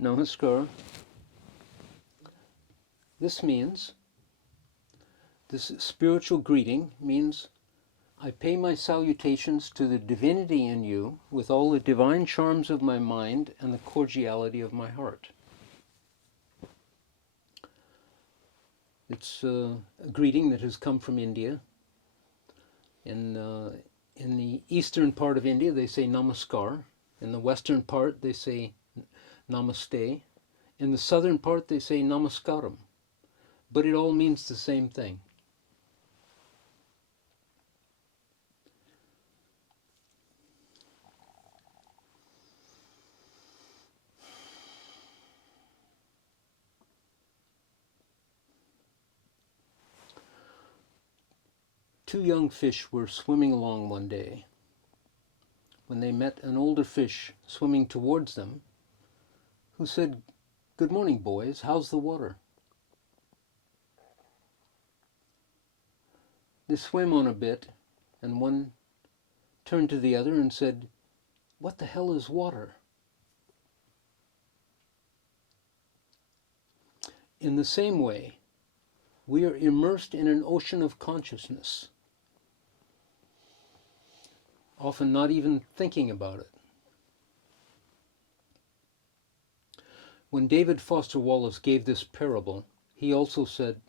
Namaskar. This means, this spiritual greeting means, I pay my salutations to the divinity in you with all the divine charms of my mind and the cordiality of my heart. It's a greeting that has come from India. In the eastern part of India, they say Namaskar. In the western part, they say Namaste. In the southern part, they say Namaskaram. But it all means the same thing. Two young fish were swimming along one day when they met an older fish swimming towards them, who said, "Good morning, boys. How's the water?" They swam on a bit, and one turned to the other and said, "What the hell is water?" In the same way, we are immersed in an ocean of consciousness, often not even thinking about it. When David Foster Wallace gave this parable, he also said,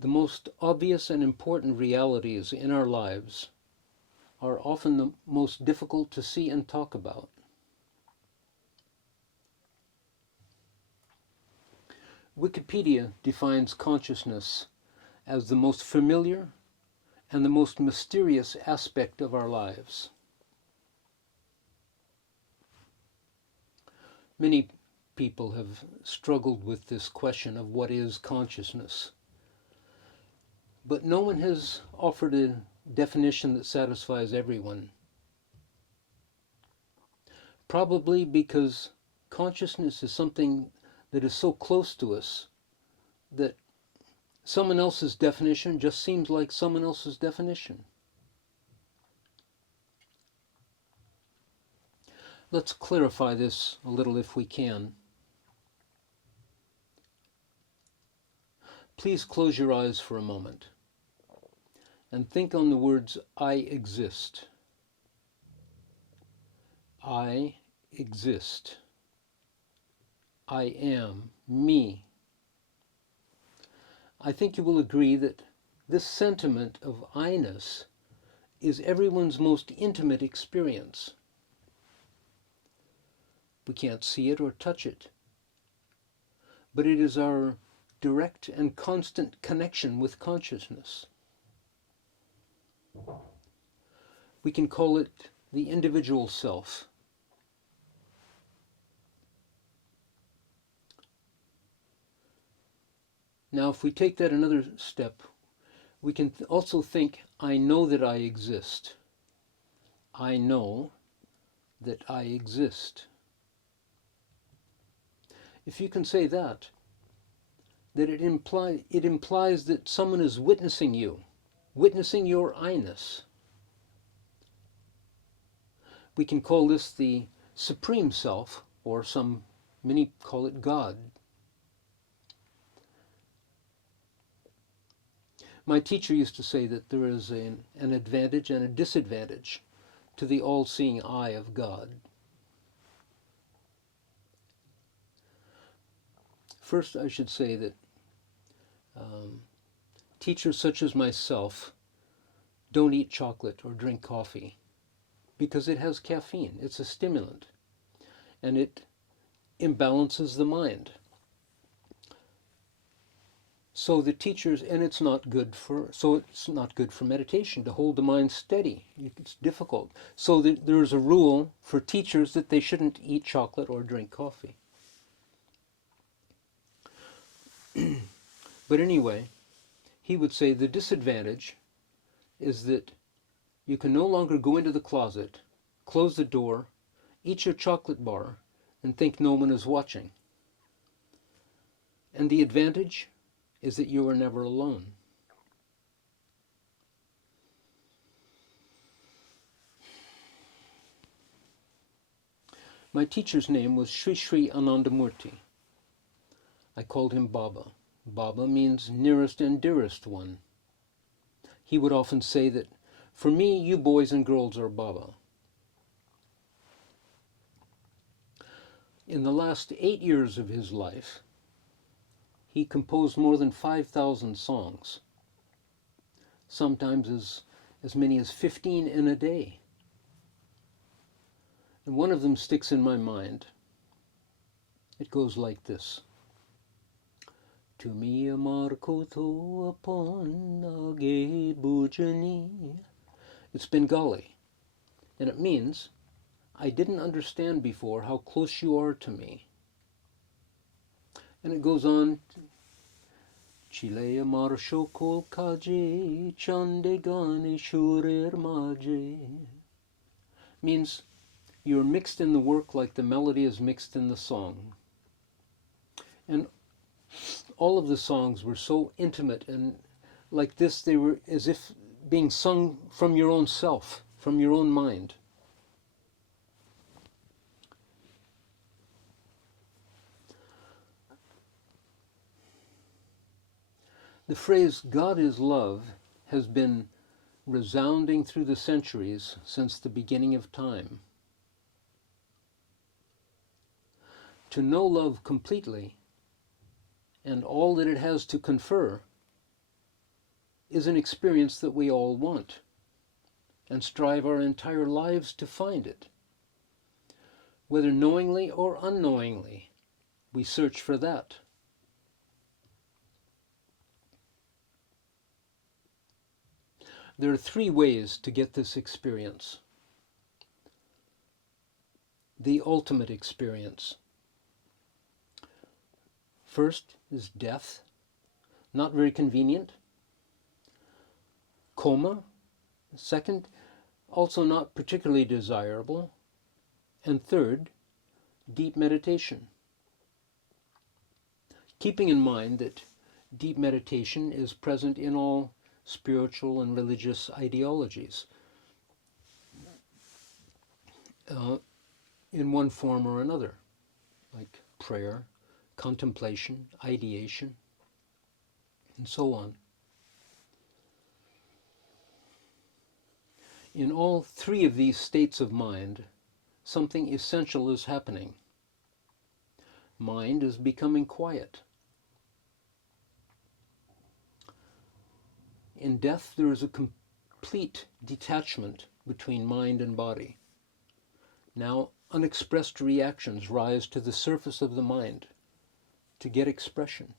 the most obvious and important realities in our lives are often the most difficult to see and talk about. Wikipedia defines consciousness as the most familiar and the most mysterious aspect of our lives. Many people have struggled with this question of what is consciousness. But no one has offered a definition that satisfies everyone. Probably because consciousness is something that is so close to us that someone else's definition just seems like someone else's definition. Let's clarify this a little if we can. Please close your eyes for a moment and think on the words, I exist. I exist. I am me. I think you will agree that this sentiment of I-ness is everyone's most intimate experience. We can't see it or touch it, but it is our direct and constant connection with consciousness. We can call it the individual self. Now, if we take that another step, we can also think, I know that I exist. I know that I exist. If you can say that it implies that someone is witnessing you, witnessing your I-ness. We can call this the Supreme Self, or many call it God. My teacher used to say that there is an advantage and a disadvantage to the all-seeing eye of God. First, I should say that teachers such as myself don't eat chocolate or drink coffee because it has caffeine. It's a stimulant, and it imbalances the mind. So the teachers, and it's not good for meditation to hold the mind steady. It's difficult. So there's a rule for teachers that they shouldn't eat chocolate or drink coffee. But anyway, he would say the disadvantage is that you can no longer go into the closet, close the door, eat your chocolate bar, and think no one is watching. And the advantage is that you are never alone. My teacher's name was Sri Sri Anandamurti. I called him Baba. Baba means nearest and dearest one. He would often say that, for me, you boys and girls are Baba. In the last 8 years of his life, he composed more than 5,000 songs, sometimes as many as 15 in a day. And one of them sticks in my mind. It goes like this. Tumi amar kotho upon age bujani. It's Bengali, and it means, I didn't understand before how close you are to me. And it goes on, Chile amar shokol kaje chande gane shurer maje. Means, you're mixed in the work like the melody is mixed in the song. And all of the songs were so intimate and like this, they were as if being sung from your own self, from your own mind. The phrase, God is love, has been resounding through the centuries since the beginning of time. To know love completely and all that it has to confer is an experience that we all want and strive our entire lives to find it. Whether knowingly or unknowingly, we search for that. There are 3 ways to get this experience. The ultimate experience. First is death, not very convenient. Coma, second, also not particularly desirable. And third, deep meditation. Keeping in mind that deep meditation is present in all spiritual and religious ideologies in one form or another, like prayer, contemplation, ideation, and so on. In all 3 of these states of mind, something essential is happening. Mind is becoming quiet. In death, there is a complete detachment between mind and body. Now, unexpressed reactions rise to the surface of the mind to get expression.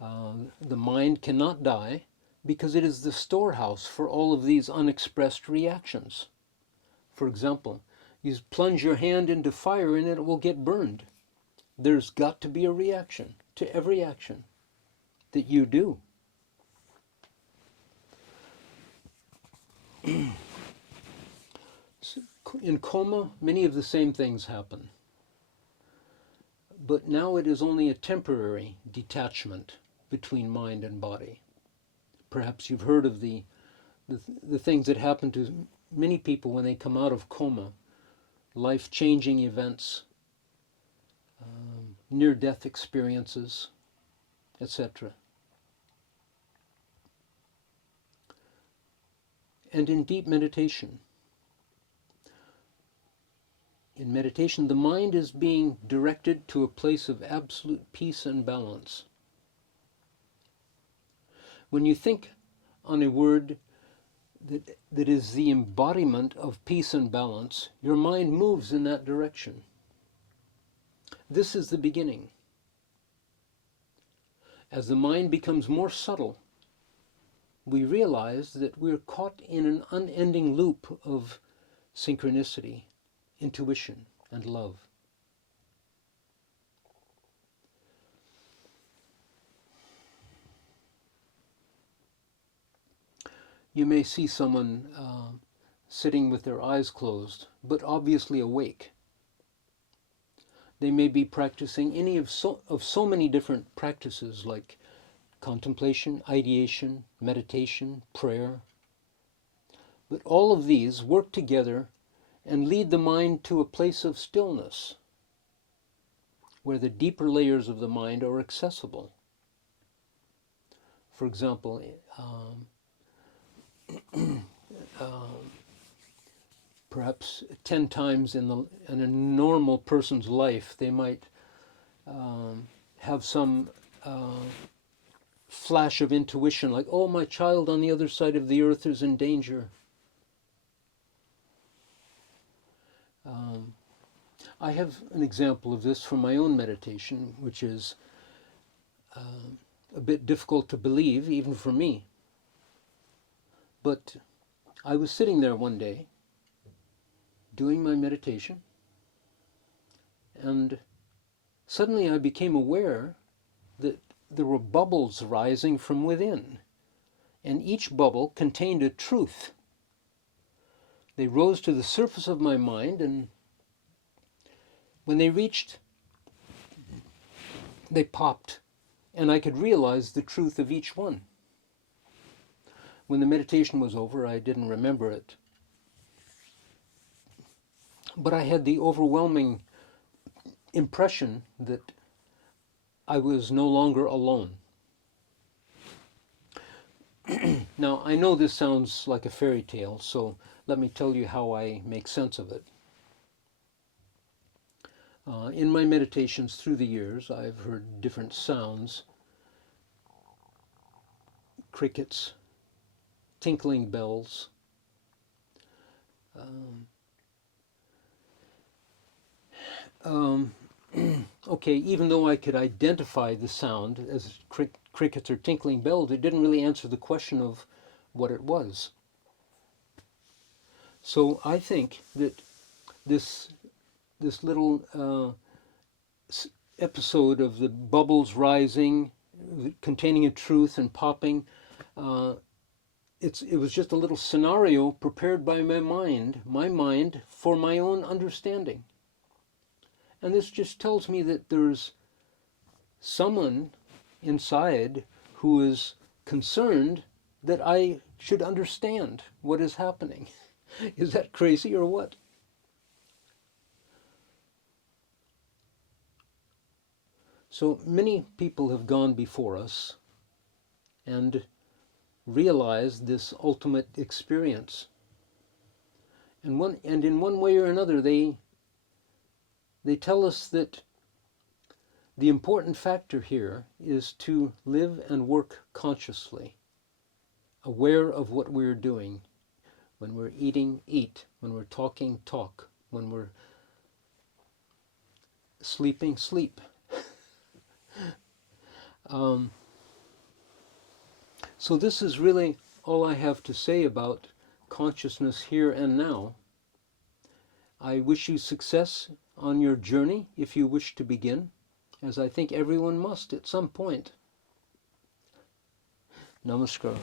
The mind cannot die because it is the storehouse for all of these unexpressed reactions. For example, you plunge your hand into fire and it will get burned. There's got to be a reaction to every action that you do. In coma, many of the same things happen. But now it is only a temporary detachment between mind and body. Perhaps you've heard of the things that happen to many people when they come out of coma, life-changing events, near-death experiences, etc. And in deep meditation, the mind is being directed to a place of absolute peace and balance. When you think on a word that is the embodiment of peace and balance, your mind moves in that direction. This is the beginning. As the mind becomes more subtle, we realize that we're caught in an unending loop of synchronicity, intuition, and love. You may see someone sitting with their eyes closed, but obviously awake. They may be practicing any of so many different practices like contemplation, ideation, meditation, prayer. But all of these work together and lead the mind to a place of stillness, where the deeper layers of the mind are accessible. For example, perhaps 10 times in a normal person's life, they might have some flash of intuition, like, oh, my child on the other side of the earth is in danger. I have an example of this from my own meditation, which is a bit difficult to believe, even for me. But I was sitting there one day, doing my meditation, and suddenly I became aware that there were bubbles rising from within, and each bubble contained a truth. They rose to the surface of my mind, and when they reached, they popped, and I could realize the truth of each one. When the meditation was over, I didn't remember it. But I had the overwhelming impression that I was no longer alone. Now, I know this sounds like a fairy tale, so let me tell you how I make sense of it. In my meditations through the years, I've heard different sounds: crickets, tinkling bells, okay, even though I could identify the sound as crickets or tinkling bells, it didn't really answer the question of what it was. So I think that this little episode of the bubbles rising, containing a truth and popping, it was just a little scenario prepared by my mind for my own understanding. And this just tells me that there's someone inside who is concerned that I should understand what is happening. Is that crazy or what? So many people have gone before us and realized this ultimate experience. And in one way or another, they tell us that the important factor here is to live and work consciously, aware of what we're doing. When we're eating, eat. When we're talking, talk. When we're sleeping, sleep. So this is really all I have to say about consciousness here and now. I wish you success on your journey if you wish to begin, as I think everyone must at some point. Namaskar.